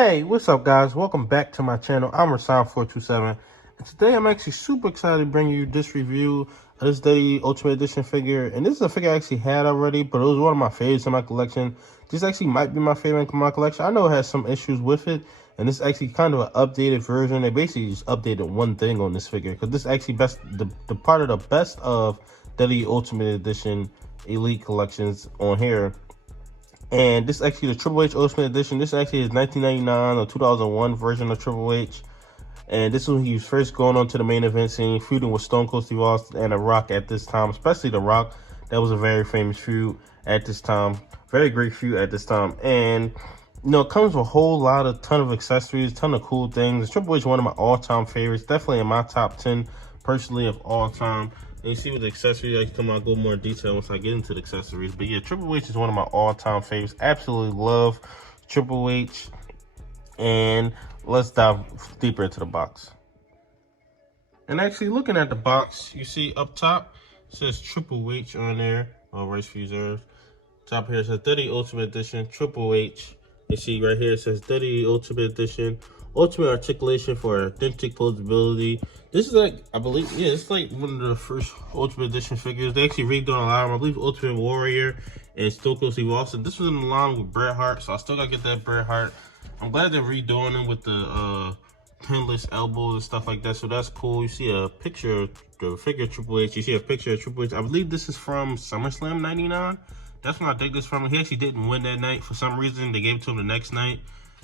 Hey, what's up guys? Welcome back to my channel. I'm Rasan427 and today I'm actually super excited to bring you this review of this WWE Ultimate Edition figure. And this is a figure I actually had already, but it was one of my favorites in my collection. This actually might be my favorite in my collection. I know it has some issues with it, and this is actually kind of an updated version. They basically just updated one thing on this figure, because this is actually the part of the best of WWE Ultimate Edition Elite collections on here. And this is actually the Triple H Ultimate Edition. This actually is 1999 or 2001 version of Triple H. And this is when he was first going on to the main event scene, feuding with Stone Cold Steve Austin and The Rock at this time, especially The Rock. That was a very famous feud at this time. Very great feud at this time. And, you know, it comes with a whole lot of ton of accessories, ton of cool things. Triple H is one of my all-time favorites. Definitely in my top 10, personally, of all time. And you see with the accessories, I can come out, go more in detail once I get into the accessories. But yeah, Triple H is one of my all-time favorites. Absolutely love Triple H. And let's dive deeper into the box. And actually, looking at the box, you see up top, it says Triple H on there. All rights reserved. Top here it says WWE Ultimate Edition, Triple H. You see right here, it says WWE Ultimate Edition. Ultimate articulation for authentic posability. This is like, I believe, yeah, it's like one of the first Ultimate Edition figures. They actually redone a lot of them. I believe Ultimate Warrior and Stone Cold Steve Austin. This was in the line with Bret Hart, so I still gotta get that Bret Hart. I'm glad they're redoing them with the pinless elbows and stuff like that, so that's cool. You see a picture of the figure of Triple H. You see a picture of Triple H. I believe this is from SummerSlam '99. That's when I think this from. He actually didn't win that night for some reason. They gave it to him the next night.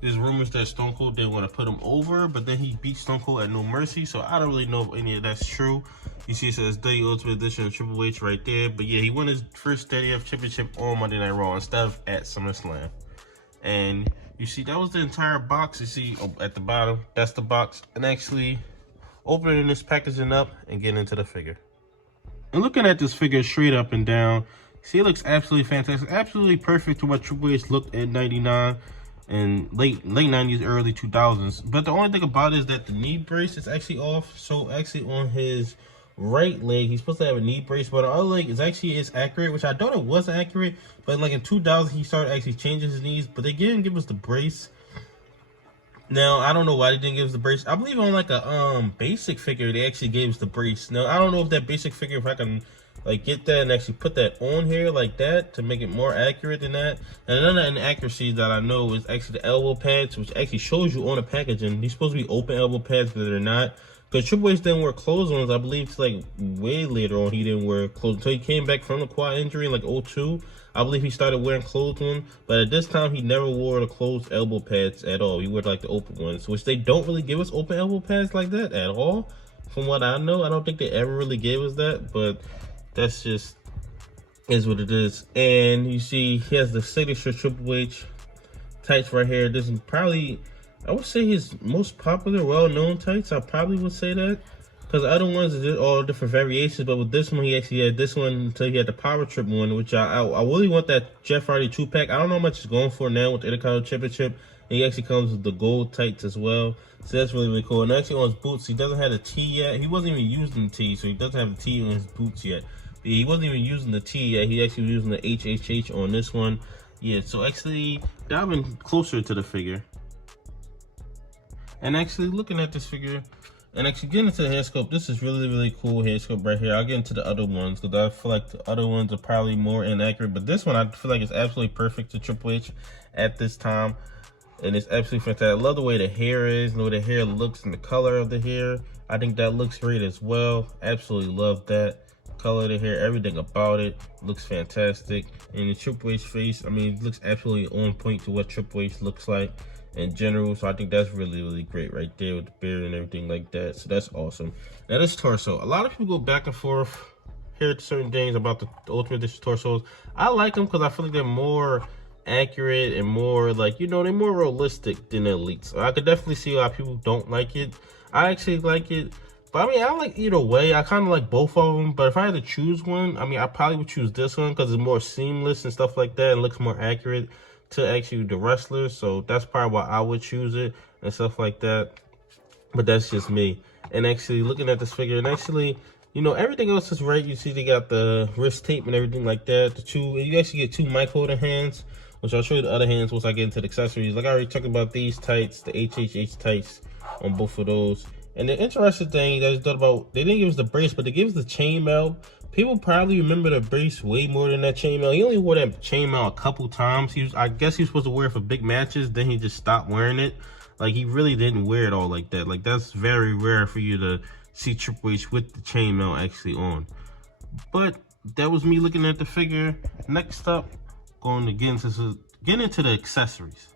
There's rumors that Stone Cold didn't want to put him over, but then he beat Stone Cold at No Mercy, so I don't really know if any of that's true. You see it says WWE Ultimate Edition of Triple H right there, but yeah, he won his first WWF Championship on Monday Night Raw instead of at SummerSlam. And you see that was the entire box. You see at the bottom, that's the box. And actually opening this packaging up and getting into the figure. And looking at this figure straight up and down, see, it looks absolutely fantastic, absolutely perfect to what Triple H looked in '99 and late 90s, early 2000s. But the only thing about it is that the knee brace is actually off. So actually on his right leg, he's supposed to have a knee brace, but on the other leg is accurate, which I thought it was accurate. But like in 2000, he started actually changing his knees, but they didn't give us the brace. Now, I don't know why they didn't give us the brace. I believe on like a basic figure, they actually gave us the brace. Now, I don't know if that basic figure, if I can like get that and actually put that on here like that to make it more accurate than that. And another inaccuracy that I know is actually the elbow pads, which actually shows you on the packaging. These supposed to be open elbow pads, but they're not. Because Triple H didn't wear closed ones, I believe it's like way later on he didn't wear closed until he came back from the quad injury in like '02. I believe he started wearing closed ones, but at this time he never wore the closed elbow pads at all. He wore like the open ones, which they don't really give us open elbow pads like that at all. From what I know, I don't think they ever really gave us that, but that's just is what it is. And you see he has the signature Triple H tights right here. This is probably, I would say, his most popular, well-known tights. I probably would say that, because the other ones are all different variations. But with this one, he actually had this one until he had the Power Trip one, which I really want that Jeff Hardy 2-pack. I don't know how much it's going for now with the Intercontinental Championship. And he actually comes with the gold tights as well. So that's really, really cool. And actually on his boots, he doesn't have the T yet. He wasn't even using the T, so he doesn't have the T on his boots yet. But he wasn't even using the T yet. He actually was using the HHH on this one. Yeah, so actually diving closer to the figure. And actually looking at this figure, and actually getting into the hair sculpt, this is really, really cool hair sculpt right here. I'll get into the other ones, because I feel like the other ones are probably more inaccurate. But this one, I feel like it's absolutely perfect to Triple H at this time. And it's absolutely fantastic. I love the way the hair is, the way the hair looks, and the color of the hair. I think that looks great as well. Absolutely love that. Color of the hair, everything about it looks fantastic. And the Triple H face, I mean, it looks absolutely on point to what Triple H looks like in general. So I think that's really, really great right there with the beard and everything like that. So that's awesome. Now this torso, a lot of people go back and forth here to certain things about the Ultimate Edition torsos. I like them because I feel like they're more accurate and more, like, you know, they're more realistic than the Elite. So I could definitely see why people don't like it. I actually like it, but I mean, I like either way. I kind of like both of them, but if I had to choose one, I mean, I probably would choose this one because it's more seamless and stuff like that and looks more accurate to actually the wrestlers. So that's probably why I would choose it and stuff like that. But that's just me. And actually looking at this figure, and actually, you know, everything else is right. You see they got the wrist tape and everything like that. You actually get two mic holder hands which I'll show you the other hands once I get into the accessories. Like I already talked about these tights, the HHH tights on both of those. And the interesting thing that is done about, they didn't give us the brace, but they gave us the chainmail. People probably remember the brace way more than that chainmail. He only wore that chainmail a couple times. I guess he was supposed to wear it for big matches, then he just stopped wearing it. Like, he really didn't wear it all like that. Like, that's very rare for you to see Triple H with the chainmail actually on. But that was me looking at the figure. Next up, going to get into the accessories.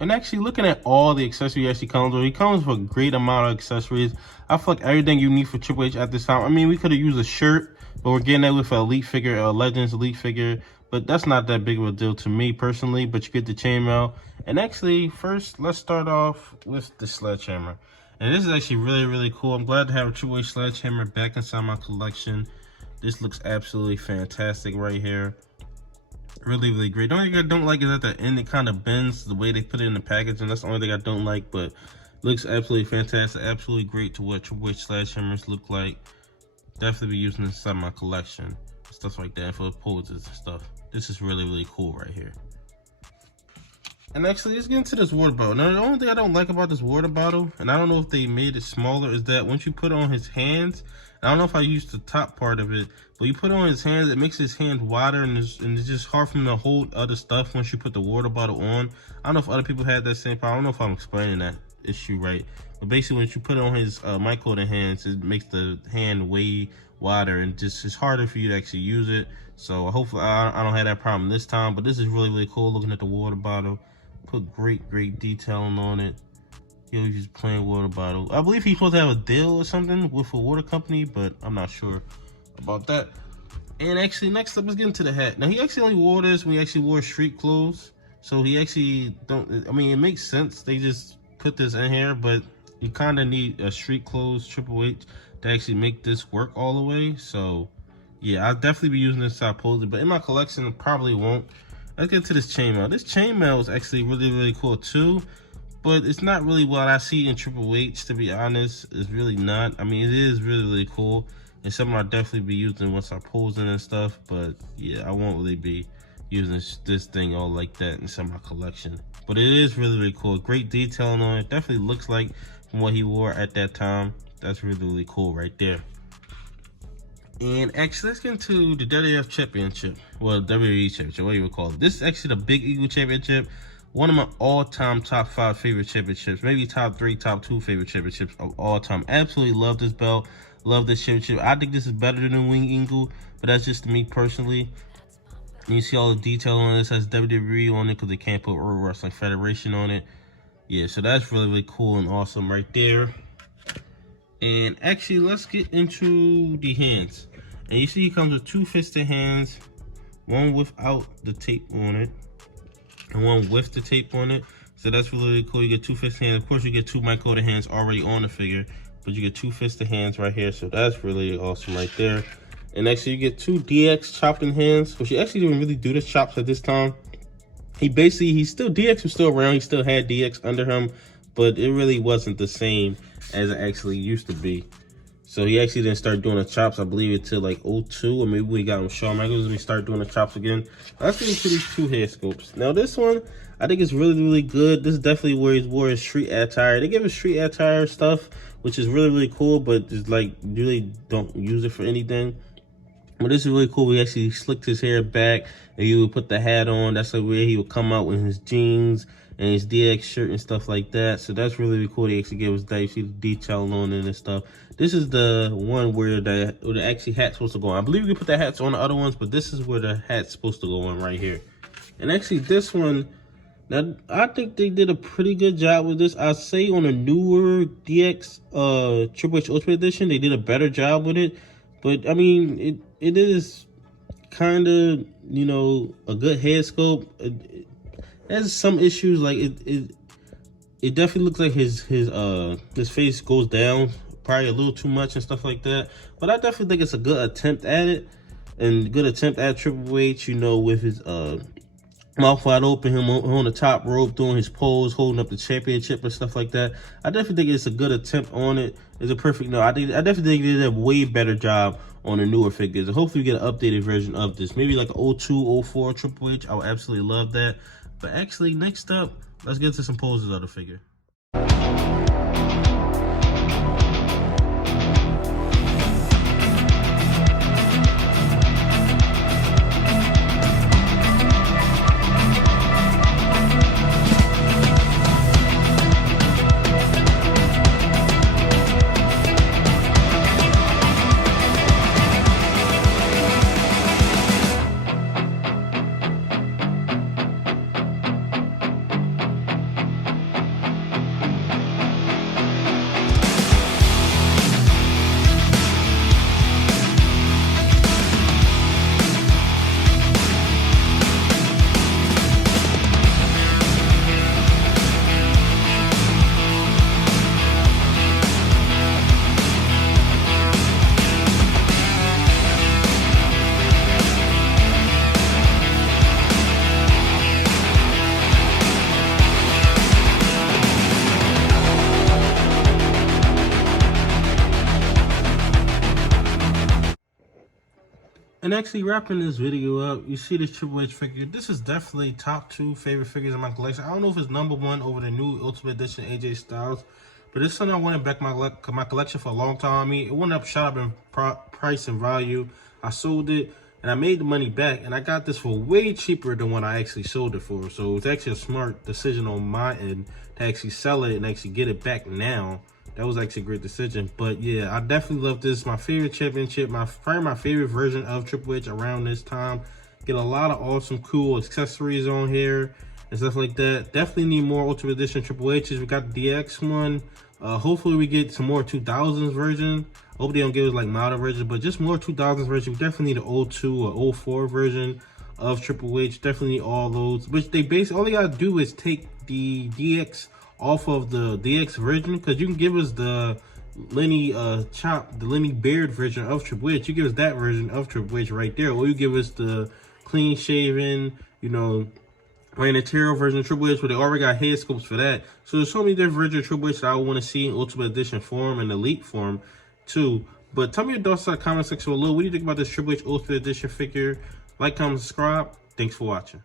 And actually looking at all the accessories actually comes with, he comes with a great amount of accessories. I feel like everything you need for Triple H at this time. I mean, we could have used a shirt, but we're getting that with an elite figure, a Legends elite figure. But that's not that big of a deal to me personally, but you get the chainmail. And actually, first, let's start off with the sledgehammer. And this is actually really, really cool. I'm glad to have a Triple H sledgehammer back inside my collection. This looks absolutely fantastic right here. Really, really great. The only thing I don't like is at the end it kind of bends the way they put it in the package, and that's the only thing I don't like, but looks absolutely fantastic, absolutely great to what Triple H sledgehammers look like. Definitely be using this inside my collection, stuff like that, for poses and stuff. This is really, really cool right here. And actually, let's get into this water bottle. Now, the only thing I don't like about this water bottle, and I don't know if they made it smaller, is that once you put it on his hands, I don't know if I used the top part of it, but you put it on his hands, it makes his hand wider, and it's just hard for him to hold other stuff once you put the water bottle on. I don't know if other people had that same problem. I don't know if I'm explaining that issue right. But basically, once you put it on his mic holder hands, it makes the hand way wider, and just it's harder for you to actually use it. So hopefully I don't have that problem this time, but this is really, really cool looking at the water bottle. Put great detailing on it. He was just plain water bottle. I believe he's supposed to have a deal or something with a water company, but I'm not sure about that. And actually, next up, let's get into the hat. Now, he actually only wore this when he actually wore street clothes. So he actually don't, I mean, it makes sense. They just put this in here, but you kind of need a street clothes Triple H to actually make this work all the way. So yeah, I'll definitely be using this side posted, but in my collection, I probably won't. Let's get to this chainmail. This chainmail is actually really, really cool too, but it's not really what I see in Triple H, to be honest. It's really not. I mean, it is really, really cool. It's something I'll definitely be using once I pose it and stuff, but yeah, I won't really be using this thing all like that in some of my collection. But it is really, really cool. Great detailing on it. Definitely looks like from what he wore at that time. That's really, really cool right there. And actually, let's get into the WWF Championship. Well, WWE Championship, what you would call it. This is actually the Big Eagle Championship. One of my all-time top 5 favorite championships. Maybe top 3, top 2 favorite championships of all time. Absolutely love this belt. Love this championship. I think this is better than the Wing Eagle, but that's just me personally. And you see all the detail on this. It has WWE on it because they can't put World Wrestling Federation on it. Yeah, so that's really, really cool and awesome right there. And actually, let's get into the hands. And you see he comes with 2 fisted hands, one without the tape on it, and one with the tape on it. So that's really, really cool. You get 2 fisted hands. Of course, you get 2 mic holder hands already on the figure, but you get 2 fisted hands right here. So that's really awesome right there. And actually, you get 2 DX chopping hands, which he actually didn't really do the chops at this time. DX was still around. He still had DX under him, but it really wasn't the same as it actually used to be. So he actually didn't start doing the chops, I believe, until like 02, or maybe we got him Shawn Michaels and we start doing the chops again. Let's get into these 2 head scopes. Now this one, I think it's really, really good. This is definitely where he's wore his street attire. They give his street attire stuff, which is really, really cool, but just like really don't use it for anything. But this is really cool. He actually slicked his hair back and he would put the hat on. That's like where he would come out with his jeans and his DX shirt and stuff like that. So that's really, really cool. They actually gave us that. You see the detail on it and stuff. This is the one where the actually hat's supposed to go on. I believe we can put the hats on the other ones, but this is where the hat's supposed to go on right here. And actually this one, now I think they did a pretty good job with this. I'd say on a newer DX Triple H Ultimate Edition, they did a better job with it. But I mean, it is kind of, you know, a good head sculpt. It has some issues, like it definitely looks like his face goes down probably a little too much and stuff like that. But I definitely think it's a good attempt at it, and good attempt at Triple H, you know, with his mouth wide open, him on the top rope doing his pose, holding up the championship and stuff like that. I definitely think it's a good attempt on it. It's a perfect no. I definitely think they did a way better job on the newer figures. And hopefully we get an updated version of this. Maybe like 02, 04 Triple H. I would absolutely love that. But actually, next up, let's get to some poses of the figure. And actually wrapping this video up, you see this Triple H figure. This is definitely top 2 favorite figures in my collection. I don't know if it's #1 over the new Ultimate Edition AJ Styles, but it's something I wanted back my collection for a long time. I mean, it went up, shot up in price and value. I sold it, and I made the money back, and I got this for way cheaper than what I actually sold it for. So it's actually a smart decision on my end to actually sell it and actually get it back now. That was actually a great decision. But yeah, I definitely love this. My favorite championship, probably my favorite version of Triple H around this time. Get a lot of awesome, cool accessories on here and stuff like that. Definitely need more Ultimate Edition Triple H's. We got the DX one. Hopefully we get some more 2000s version. Hope they don't give us like modern version, but just more 2000s version. We definitely need an 02 or 04 version of Triple H. Definitely need all those. Which all they gotta do is take the DX off of the DX version, because you can give us the Lenny Lenny Baird version of Triple H. You give us that version of Triple H right there, or you give us the clean shaven, you know, Reign Terror version of Triple H, where they already got head sculpts for that. So there's so many different versions of Triple H that I want to see in Ultimate Edition form and Elite form too. But tell me your thoughts in the comment section below. What do you think about this Triple H Ultimate Edition figure? Like, comment, subscribe. Thanks for watching.